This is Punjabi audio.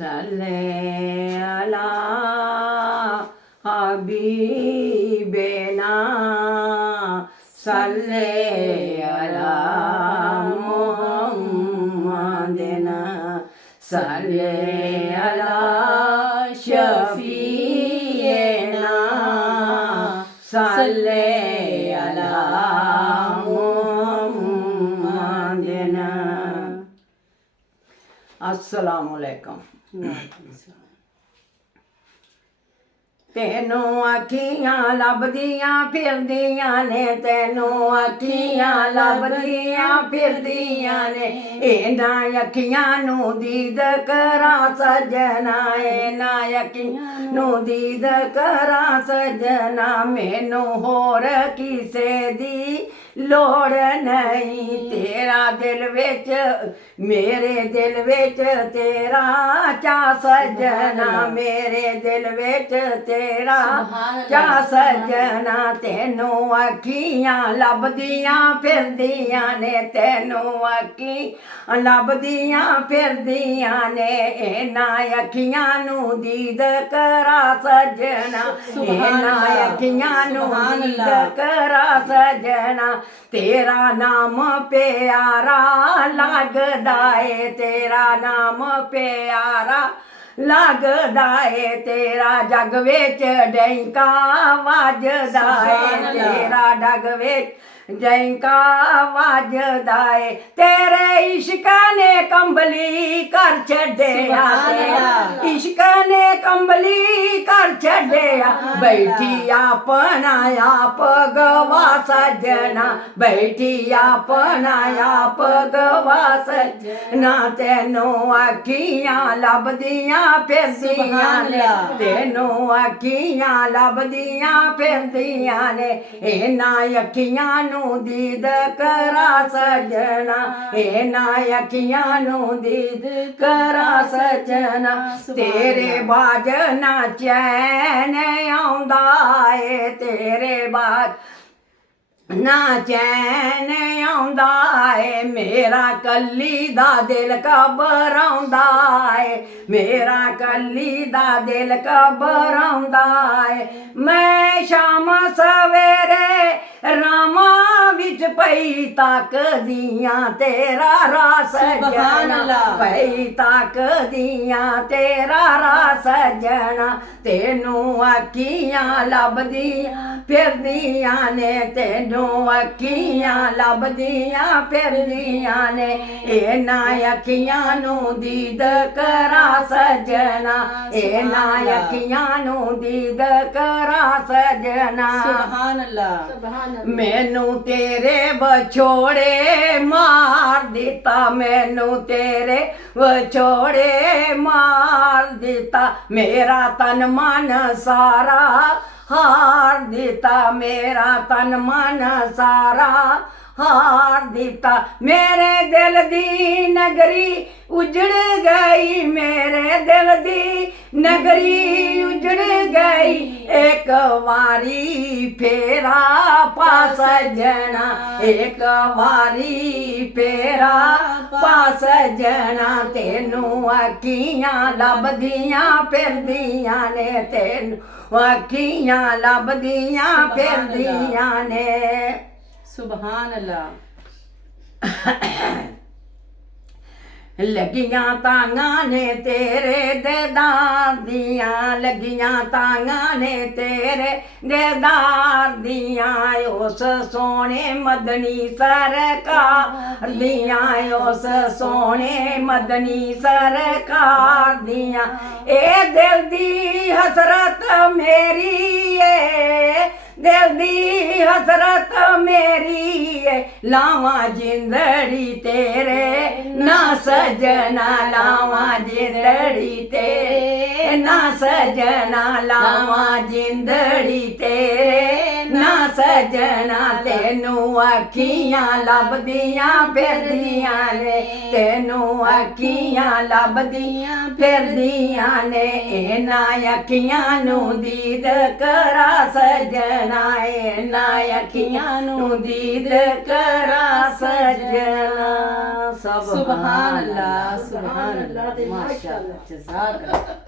Salli ala habibina, salli ala Muhammadina, salli ala shafiina, salli ala Muhammadina. Assalamu alaikum. ਤੈਨੂੰ ਅੱਖੀਆਂ ਲੱਭਦੀਆਂ ਫਿਰਦੀਆਂ ਨੇ, ਤੈਨੂੰ ਅੱਖੀਆਂ ਲੱਭਦੀਆਂ ਫਿਰਦੀਆਂ ਨੇ, ਇਹਨਾਂ ਅੱਖੀਆਂ ਨੂੰ ਦੀਦ ਕਰਾਂ ਸਜਣਾ, ਇਹਨਾਂ ਅੱਖੀਆਂ ਨੂੰ ਦੀਦ ਕਰਾਂ ਸਜਣਾ, ਮੈਨੂੰ ਹੋਰ ਕਿਸੇ ਦੀ ਲੋੜ ਨਹੀਂ, ਤੇਰਾ ਦਿਲ ਵਿੱਚ ਮੇਰੇ ਦਿਲ ਵਿੱਚ ਤੇਰਾ ਚਾ ਸਜਣਾ, ਮੇਰੇ ਦਿਲ ਵਿੱਚ ਤੇਰਾ ਚਾ ਸਜਣਾ, ਤੈਨੂੰ ਅੱਖੀਆਂ ਲੱਭਦੀਆਂ ਫਿਰਦੀਆਂ ਨੇ, ਤੈਨੂੰ ਅੱਖੀਆਂ ਲੱਭਦੀਆਂ ਫਿਰਦੀਆਂ ਨੇ, ਇਹਨਾਂ ਅੱਖੀਆਂ ਨੂੰ ਦੀਦ ਕਰਾ ਸਜਣਾ, ਇਹਨਾਂ ਅੱਖੀਆਂ ਨੂੰ ਦੀਦ ਕਰਾ ਸਜਣਾ, ਤੇਰਾ ਨਾਮ ਪਿਆਰਾ ਲੱਗਦਾ ਏ, ਤੇਰਾ ਨਾਮ ਪਿਆਰਾ ਲੱਗਦਾ ਏ, ਤੇਰਾ ਜਗ ਵਿੱਚ ਡੈਂਕਾ ਵੱਜਦਾ ਏ, ਤੇਰਾ ਜਗ ਵਿੱਚ ਜੈਂਕਾ ਵੱਜਦਾ ਏ, ਤੇਰੇ ਇਸ਼ਕ ਨੇ ਕੰਬਲੀ ਕਰ ਛੱਡਿਆ, ਤੇਰਾ ਇਸ਼ਕ ਨੇ ਕੰਬਲੀ ਕਰ ਛੱਡਿਆ, ਬੈਠੀ ਆਪਣਾ ਆਪ ਗਵਾ ਸਜਣਾ, ਬੈਠੀ ਆਪਣਾ ਆਪ ਗਵਾ ਸਜਣਾ, ਤੈਨੂੰ ਅੱਖੀਆਂ ਲੱਭਦੀਆਂ ਫਿਰਦੀਆਂ ਨੇ, ਤੈਨੂੰ ਅੱਖੀਆਂ ਲੱਭਦੀਆਂ ਫਿਰਦੀਆਂ ਨੇ, ਇਹਨਾਂ ਅੱਖੀਆਂ ਨੂੰ ਦੀਦ ਕਰਾ ਸਜਣਾ, ਇਹਨਾਂ ਅੱਖੀਆਂ ਨੂੰ ਦੀਦ ਕਰਾ ਸਜਣਾ, ਤੇਰੇ ਬਾਜ ਨਾ ਚੈਨ ਆਉਂਦਾ ਏ, ਤੇਰੇ ਬਾਜ ਨਾ ਚੈਨ ਆਉਂਦਾ ਏ, ਮੇਰਾ ਕੱਲੀ ਦਾ ਦਿਲ ਘਬਰਾਉਂਦਾ ਏ, ਮੇਰਾ ਕੱਲੀ ਦਾ ਦਿਲ ਘਬਰਾਉਂਦਾ ਏ, ਮੈਂ ਸ਼ਾਮ ਸਵੇਰੇ ਰਾਮਾਂ ਵਿੱਚ ਪਈ ਤੱਕਦੀਆਂ ਤੇਰਾ ਰਾਸ ਸਜਣਾ, ਪਈ ਤੱਕਦੀਆਂ ਤੇਰਾ ਰਾਸ ਸਜਣਾ, ਤੈਨੂੰ ਅੱਖੀਆਂ ਲੱਭਦੀਆਂ ਫਿਰਦੀਆਂ ਨੇ, ਤੈਨੂੰ ਅੱਖੀਆਂ ਲੱਭਦੀਆਂ ਫਿਰਦੀਆਂ ਨੇ, ਇਹਨਾਂ ਅੱਖੀਆਂ ਨੂੰ ਦੀਦ ਕਰਾ ਸਜਣਾ, ਇਹਨਾਂ ਅੱਖੀਆਂ ਨੂੰ ਦੀਦ ਕਰਾ ਸਜਣਾ। ਸੁਭਾਨ ਅੱਲਾਹ। ਮੈਨੂੰ ਤੇਰੇ ਵਿਛੋੜੇ ਮਾਰ ਦਿੱਤਾ, ਮੈਨੂੰ ਤੇਰੇ ਵਿਛੋੜੇ ਮਾਰ ਦਿੱਤਾ, ਮੇਰਾ ਤਨ ਮਨ ਸਾਰਾ ਹਾਰ ਦਿੱਤਾ, ਮੇਰਾ ਤਨ ਮਨ ਸਾਰਾ ਹਾਰ ਦਿੱਤਾ, ਮੇਰੇ ਦਿਲ ਦੀ ਨਗਰੀ ਉਜੜ ਗਈ, ਮੇਰੇ ਦਿਲ ਦੀ ਨਗਰੀ ਉਜੜ ਗਈ, ਇੱਕ ਵਾਰੀ ਫੇਰਾ ਪਾ ਸਜਣਾ, ਇੱਕ ਵਾਰੀ ਫੇਰਾ ਪਾ ਸਜਣਾ, ਤੈਨੂੰ ਅੱਖੀਆਂ ਲੱਭਦੀਆਂ ਫਿਰਦੀਆਂ ਨੇ, ਤੈਨੂੰ ਅੱਖੀਆਂ ਲੱਭਦੀਆਂ ਫਿਰਦੀਆਂ ਨੇ। ਸੁਭਾਨ ਅੱਲਾਹ। ਲੱਗੀਆਂ ਤਾਂਗਾਂ ਨੇ ਤੇਰੇ ਦੀਦਾਰ ਦੀਆਂ, ਲੱਗੀਆਂ ਤਾਂਗਾਂ ਨੇ ਤੇਰੇ ਦੀਦਾਰ ਦੀਆਂ, ਉਸ ਸੋਹਣੇ ਮਦਨੀ ਸਰਕਾਰ ਦੀਆਂ, ਉਸ ਸੋਹਣੇ ਮਦਨੀ ਸਰਕਾਰ ਦੀਆਂ, ਇਹ ਦਿਲ ਦੀ ਹਸਰਤ ਮੇਰੀ ਏ, ਦਿਲ ਦੀ ਹਸਰਤ ਮੇਰੀ ਏ, ਲਾਵਾਂ ਜਿੰਦੜੀ ਤੇਰੇ ਨਾ ਸਜਣਾ, ਲਾਵਾਂ ਜਿੰਦੜੀ ਤੇਰੇ ਨਾ ਸਜਣਾ, ਲਾਵਾਂ ਜਿੰਦੜੀ ਤੇਰੇ ਨਾ ਸਜਣਾ। ਸਜਣਾ ਤੈਨੂੰ ਅੱਖੀਆਂ ਲੱਭਦੀਆਂ ਫਿਰਦੀਆਂ ਨੇ ਤੈਨੂੰ ਅੱਖੀਆਂ ਲੱਭਦੀਆਂ ਫਿਰਦੀਆਂ ਨੇ ਇਹਨਾਂ ਅੱਖੀਆਂ ਨੂੰ ਦੀਦ ਕਰਾ ਸਜਣਾ ਇਹਨਾਂ ਅੱਖੀਆਂ ਨੂੰ ਦੀਦ ਕਰਾ ਸਜਣਾ सुबहान अल्लाह माशाअल्लाह जज़ाक अल्लाह।